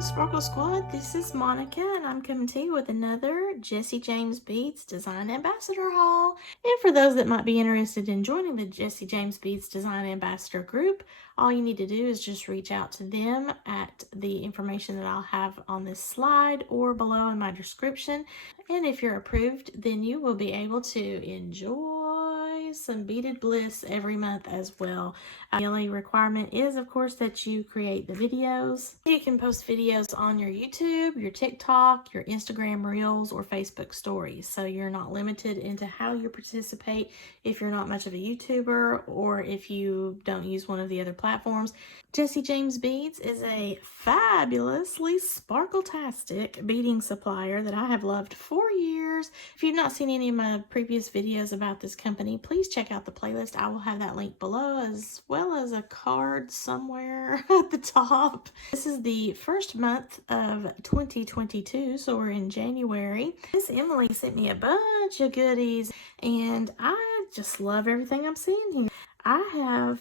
Sparkle Squad, this is Monica and I'm coming to you with another Jessie James Beads Design Ambassador haul. And for those that might be interested in joining the Jessie James Beads Design Ambassador group, all you need to do is just reach out to them at the information that I'll have on this slide or below in my description. And if you're approved, then you will be able to enjoy some beaded bliss every month as well. The only requirement is, of course, that you create the videos. You can post videos on your YouTube, your TikTok, your Instagram Reels, or Facebook Stories. So you're not limited into how you participate if you're not much of a YouTuber or if you don't use one of the other platforms. Jessie James Beads is a fabulously sparkle-tastic beading supplier that I have loved for years. If you've not seen any of my previous videos about this company, please check out the playlist. I will have that link below as well as a card somewhere at the top. This is the first month of 2022, so we're in January. Miss Emily sent me a bunch of goodies and I just love everything I'm seeing here. I have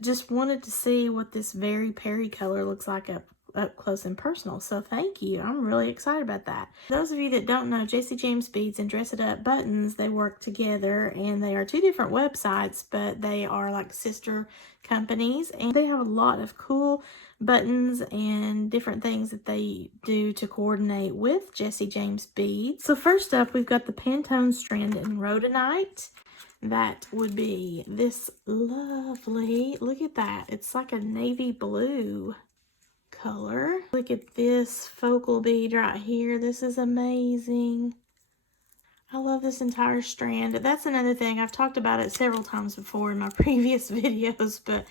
just wanted to see what this Very Peri color looks like up close and personal, so thank you. I'm really excited about that. Those of you that don't know, Jessie James Beads and Dress It Up Buttons, they work together and they are two different websites, but they are like sister companies and they have a lot of cool buttons and different things that they do to coordinate with Jessie James Beads. So first up, we've got the Pantone Strand and Rhoda. That would be this lovely, look at that, it's like a navy blue color. Look at this focal bead right here. This is amazing. I love this entire strand. That's another thing. I've talked about it several times before in my previous videos, but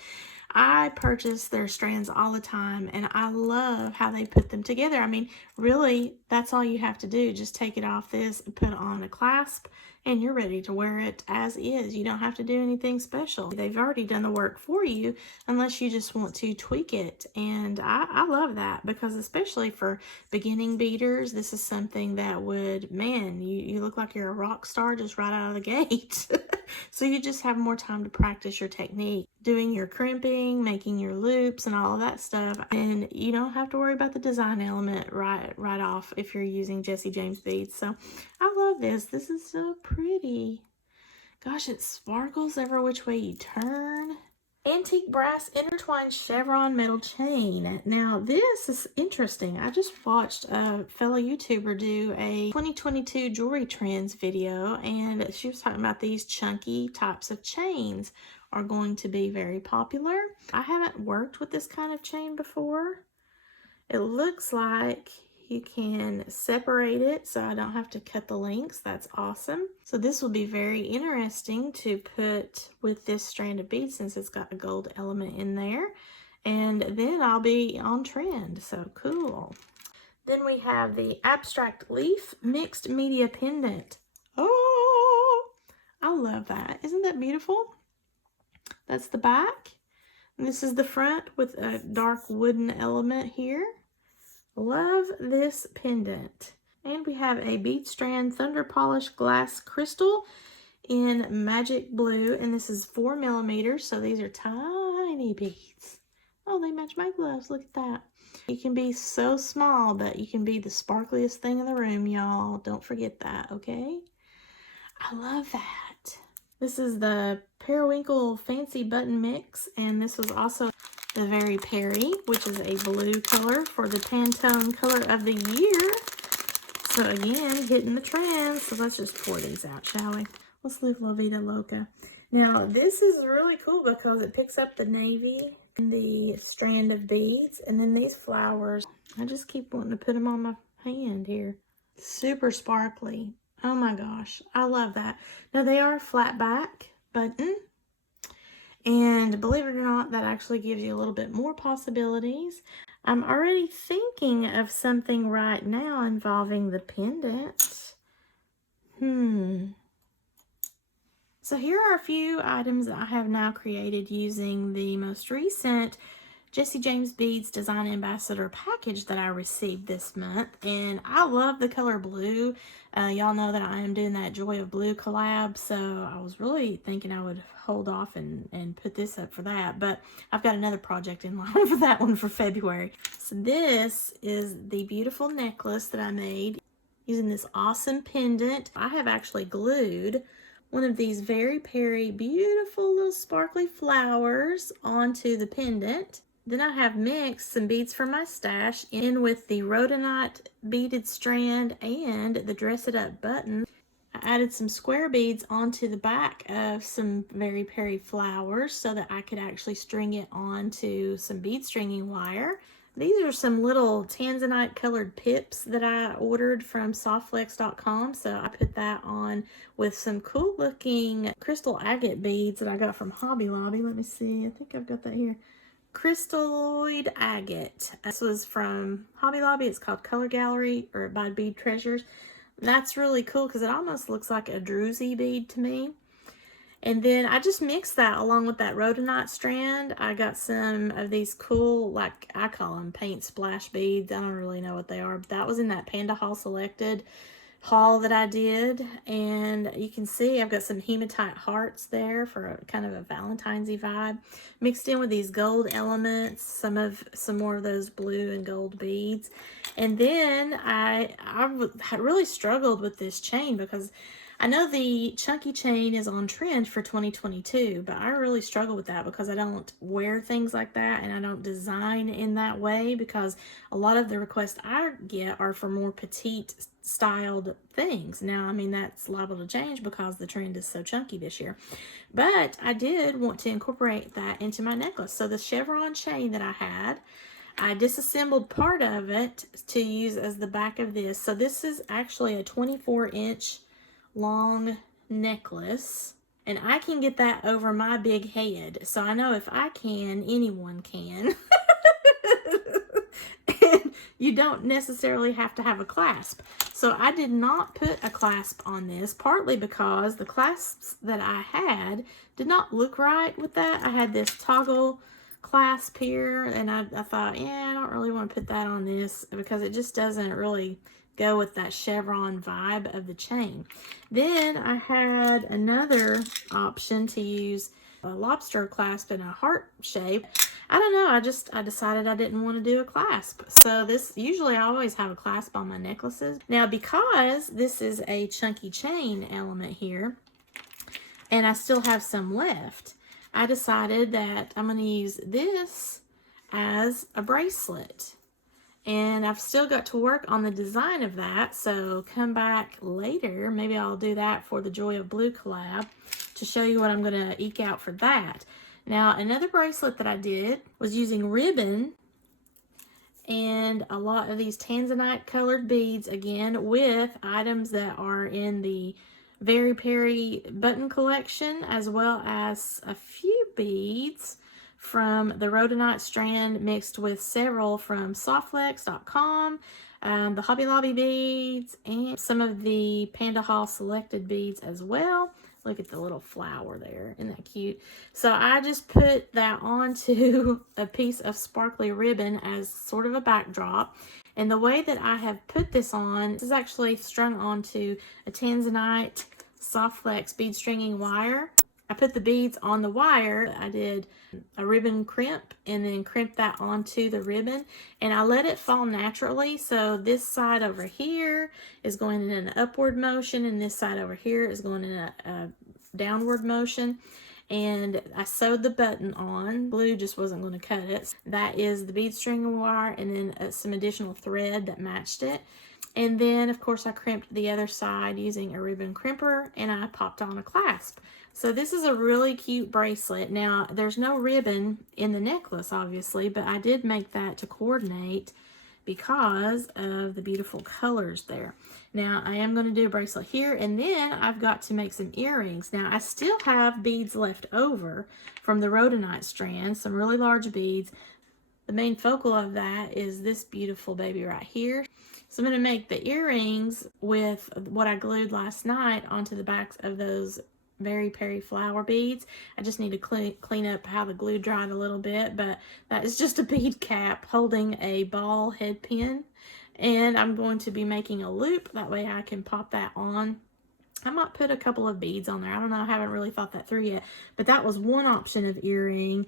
I purchase their strands all the time and I love how they put them together. I mean, really, that's all you have to do. Just take it off this and put on a clasp and you're ready to wear it as is. You don't have to do anything special. They've already done the work for you unless you just want to tweak it. And I love that because especially for beginning beaders, this is something that would, man, you look like you're a rock star just right out of the gate. So you just have more time to practice your technique, doing your crimping, making your loops and all of that stuff. And you don't have to worry about the design element right off if you're using Jessie James beads. So I love this. This is so pretty. Gosh, it sparkles every which way you turn. Antique brass intertwined chevron metal chain. Now this is interesting. I just watched a fellow YouTuber do a 2022 jewelry trends video and she was talking about these chunky types of chains are going to be very popular. I haven't worked with this kind of chain before. It looks like you can separate it so I don't have to cut the links. That's awesome. So this will be very interesting to put with this strand of beads since it's got a gold element in there. And then I'll be on trend. So cool. Then we have the abstract leaf mixed media pendant. Oh, I love that. Isn't that beautiful? That's the back. And this is the front with a dark wooden element here. Love this pendant. And we have a bead strand thunder polished glass crystal in magic blue, and this is 4 millimeters, so these are tiny beads. Oh, they match my gloves. Look at that. You can be so small, but you can be the sparkliest thing in the room, y'all. Don't forget that, okay? I love that. This is the Periwinkle Fancy Button Mix, and this was also the Very Peri, which is a blue color for the Pantone Color of the Year. So again, hitting the trend. So let's just pour these out, shall we? Let's live La Vida Loca. Now, this is really cool because it picks up the navy and the strand of beads, and then these flowers. I just keep wanting to put them on my hand here. Super sparkly. Oh my gosh, I love that. Now, they are a flat back button. And believe it or not, that actually gives you a little bit more possibilities. I'm already thinking of something right now involving the pendant. So here are a few items that I have now created using the most recent Jesse James Beads Design Ambassador package that I received this month, and I love the color blue. Y'all know that I am doing that Joy of Blue collab, so I was really thinking I would hold off and put this up for that, but I've got another project in line for that one for February. So this is the beautiful necklace that I made using this awesome pendant. I have actually glued one of these Very Peri beautiful little sparkly flowers onto the pendant. Then I have mixed some beads from my stash in with the Rhoda beaded strand and the Dress It Up button. I added some square beads onto the back of some Very Peri flowers so that I could actually string it onto some bead stringing wire. These are some little tanzanite colored pips that I ordered from softflex.com. So I put that on with some cool looking crystal agate beads that I got from Hobby Lobby. Let me see. I think I've got that here. Crystalloid agate. This was from Hobby Lobby. It's called Color Gallery or by Bead Treasures. That's really cool because it almost looks like a druzy bead to me. And then I just mixed that along with that Rhoda strand. I got some of these cool, like I call them paint splash beads. I don't really know what they are, but that was in that Panda Haul Selected haul that I did. And you can see I've got some hematite hearts there for a kind of a Valentine's-y vibe, mixed in with these gold elements, some more of those blue and gold beads. And then I really struggled with this chain because I know the chunky chain is on trend for 2022, but I really struggle with that because I don't wear things like that and I don't design in that way because a lot of the requests I get are for more petite styled things. Now, I mean, that's liable to change because the trend is so chunky this year, but I did want to incorporate that into my necklace. So the chevron chain that I had, I disassembled part of it to use as the back of this. So this is actually a 24-inch long necklace, and I can get that over my big head. So I know if I can, anyone can. And you don't necessarily have to have a clasp. So I did not put a clasp on this, partly because the clasps that I had did not look right with that. I had this toggle clasp here, and I thought, yeah, I don't really want to put that on this because it just doesn't really go with that chevron vibe of the chain. Then I had another option to use a lobster clasp in a heart shape. I don't know, I decided I didn't want to do a clasp. So this, usually I always have a clasp on my necklaces. Now because this is a chunky chain element here, and I still have some left, I decided that I'm going to use this as a bracelet. And I've still got to work on the design of that, so come back later. Maybe I'll do that for the Joy of Blue collab to show you what I'm going to eke out for that. Now, another bracelet that I did was using ribbon and a lot of these tanzanite colored beads, again, with items that are in the Very Peri button collection, as well as a few beads from the Rhoda strand mixed with several from softflex.com, the Hobby Lobby beads, and some of the Panda Haul Selected beads as well. Look at the little flower there. Isn't that cute? So I just put that onto a piece of sparkly ribbon as sort of a backdrop. And the way that I have put this on, this is actually strung onto a tanzanite softflex bead stringing wire. I put the beads on the wire. I did a ribbon crimp and then crimped that onto the ribbon, and I let it fall naturally. So this side over here is going in an upward motion and this side over here is going in a downward motion. And I sewed the button on. Glue just wasn't going to cut it. That is the bead string wire and then some additional thread that matched it. And then, of course, I crimped the other side using a ribbon crimper, and I popped on a clasp. So this is a really cute bracelet. Now, there's no ribbon in the necklace, obviously, but I did make that to coordinate because of the beautiful colors there. Now, I am going to do a bracelet here, and then I've got to make some earrings. Now, I still have beads left over from the Rhoda strand, some really large beads. The main focal of that is this beautiful baby right here. So I'm going to make the earrings with what I glued last night onto the backs of those Very Peri flower beads. I just need to clean up how the glue dried a little bit, but that is just a bead cap holding a ball head pin. And I'm going to be making a loop. That way I can pop that on. I might put a couple of beads on there. I don't know. I haven't really thought that through yet. But that was one option of earring.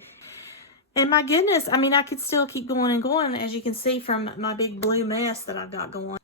And my goodness, I mean, I could still keep going and going, as you can see from my big blue mess that I've got going.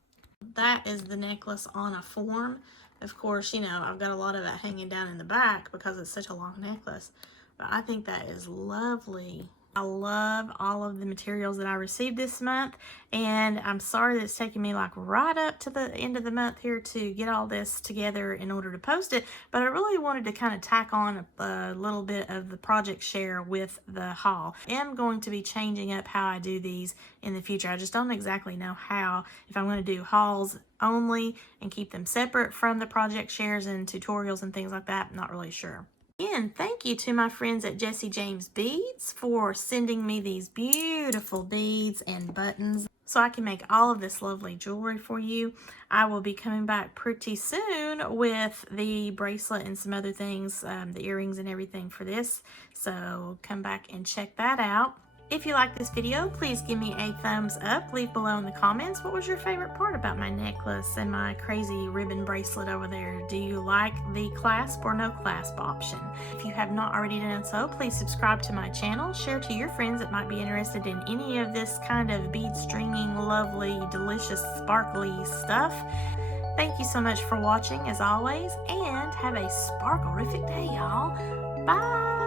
That is the necklace on a form. Of course, you know, I've got a lot of that hanging down in the back because it's such a long necklace. But I think that is lovely. I love all of the materials that I received this month, and I'm sorry that it's taking me like right up to the end of the month here to get all this together in order to post it, but I really wanted to kind of tack on a little bit of the project share with the haul. I am going to be changing up how I do these in the future. I just don't exactly know how, if I'm going to do hauls only and keep them separate from the project shares and tutorials and things like that. I'm not really sure. Again, thank you to my friends at Jessie James Beads for sending me these beautiful beads and buttons so I can make all of this lovely jewelry for you. I will be coming back pretty soon with the bracelet and some other things, the earrings and everything for this. So come back and check that out. If you like this video, please give me a thumbs up. Leave below in the comments what was your favorite part about my necklace and my crazy ribbon bracelet over there. Do you like the clasp or no clasp option? If you have not already done so, please subscribe to my channel. Share to your friends that might be interested in any of this kind of bead stringing, lovely, delicious, sparkly stuff. Thank you so much for watching as always, and have a sparkle-rific day, y'all. Bye!